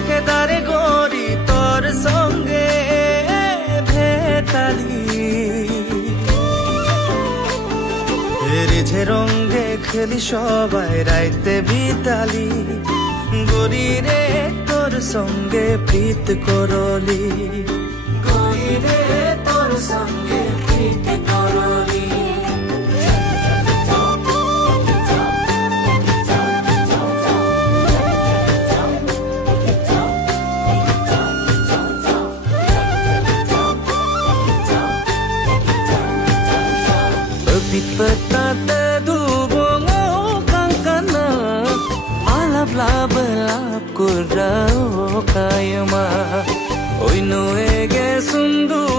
থাকে দারে গরি তোর সঙ্গে ভেটালি রিঝে রঙ্গে খেলি সবাই রাইতে বিতালি গরি রে তোর সঙ্গে প্রীত করলি গরি রে তোর সঙ্গে প্রীত করলি Pita tadubongo kang kana alap labelap kurao kayama Oy no ege sundu